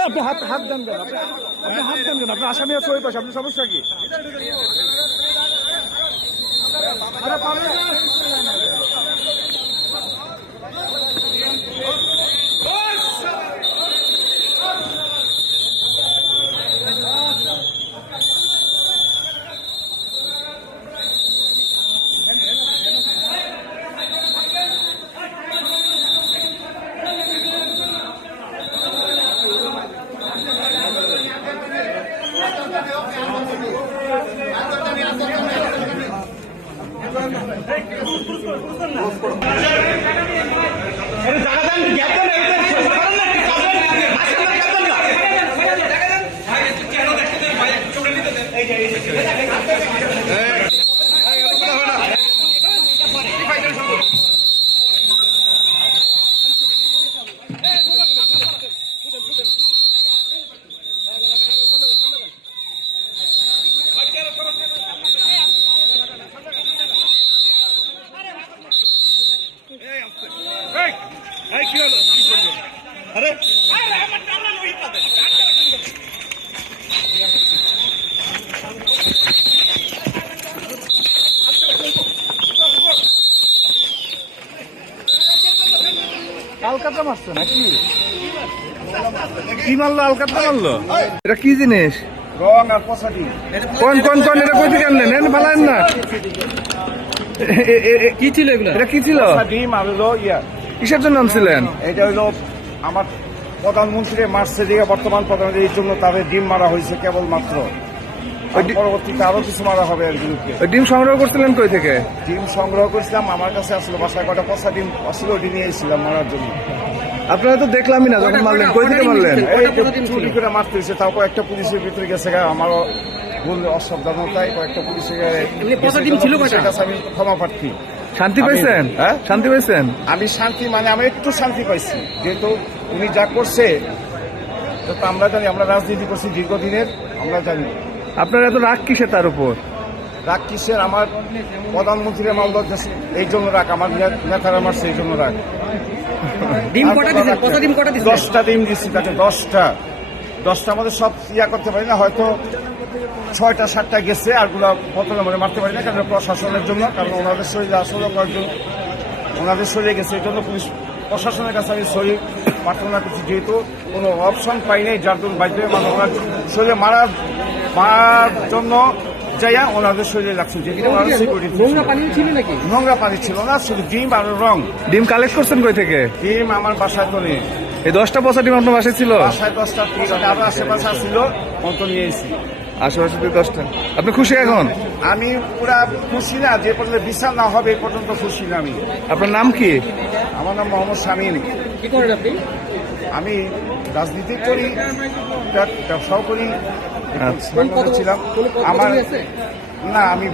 আপনি হাত দেন কেন? আপনি হাত দেন কেন? আপনার আসামি আছে ওই পাশে, আপনার সমস্যা কি? আলকাতরা মারছো নাকি? কি মারলো? আলকাতরা মারলো? এটা কি জিনিস? রং আর পছাটি। কোন কোন কোন এটা কই থেকে আনলেন? এনে ফালায়েন না। কি ছিল এগুলো? এটা কি ছিল? ডিম আর হলো কিসের জন্য আনছিলেন? এটা হলো আমার প্রধানমন্ত্রী মারছে যে বর্তমান প্রধানমন্ত্রী, এই জন্য তাদের ডিম মারা হয়েছে কেবলমাত্র। পরবর্তীতে আরো কিছু মারা হবে এর বিরুদ্ধে। ডিম সংগ্রহ করছিলেন কই থেকে? ডিম সংগ্রহ করছিলাম, আমার কাছে আসলে বাসায় কটা পচা ডিম আসলে ওটি নিয়ে এসেছিলাম মারার জন্য। আপনারা তো দেখলামই না যখন মারলেন। কই থেকে মারলেন? চুরি করে মারতেছে, তাও কয়েকটা পুলিশের ভিতরে গেছে। আমারও ভুল অসাবধানতায় কয়েকটা পুলিশের কাছে আমি ক্ষমা প্রার্থী। শান্তি পাইছেন? হ্যাঁ, শান্তি পাইছেন? আমি শান্তি মানে আমি একটু শান্তি পাইছি, যেহেতু উনি যা করছে তো আমরা জানি, আমরা রাজনীতি করছি দীর্ঘদিনের, আমরা জানি। আপনার এত রাগ কিসের তার উপর? রাগ কিসের? আমার প্রধানমন্ত্রীর মামলা এই জন্য রাগ, আমার নেতারা মারছে এই জন্য রাগ। ডিম কটা দিচ্ছেন? 10টা ডিম দিচ্ছি তাকে, 10টা আমাদের সব করতে পারি না, হয়তো 6টা 7টা গেছে, আরগুলো প্রথমে মানে মারতে পারি না কারণ প্রশাসনের জন্য, কারণ ওনাদের শরীরে আসলে কয়েকজন ওনাদের শরীরে গেছে, এই জন্য পুলিশ প্রশাসনের কাছে আমি শরীর প্রার্থনা করছি, যেহেতু কোনো অপশন পাই নাই, যার জন্য বাধ্য হয়ে ওনার শরীরে মারার জন্য যাইয়া ওনাদের শরীরে লাগছে। নোংরা পানি ছিল নাকি? নোংরা পানি ছিল না, শুধু ডিম আর রং। ডিম কালেক্ট করছেন কই থেকে? ডিম আমার বাসায় তো নেই। এই 10টা পচা ডিম আপনার বাসায় ছিল? বাসায় 10টা, আরো আশেপাশে ছিল, অন্ত নিয়ে এসেছি। আশেপাশে 10টা। আপনি খুশি এখন? আমি পুরা খুশি না, যে পর্যন্ত বিচার না হবে এই পর্যন্ত খুশি না আমি। আপনার নাম কি? আমার নাম মোহাম্মদ শামীম। কি করেন আপনি? আমি রাজনীতি করি, ব্যবসাও করি। ছিলাম আমার না, আমি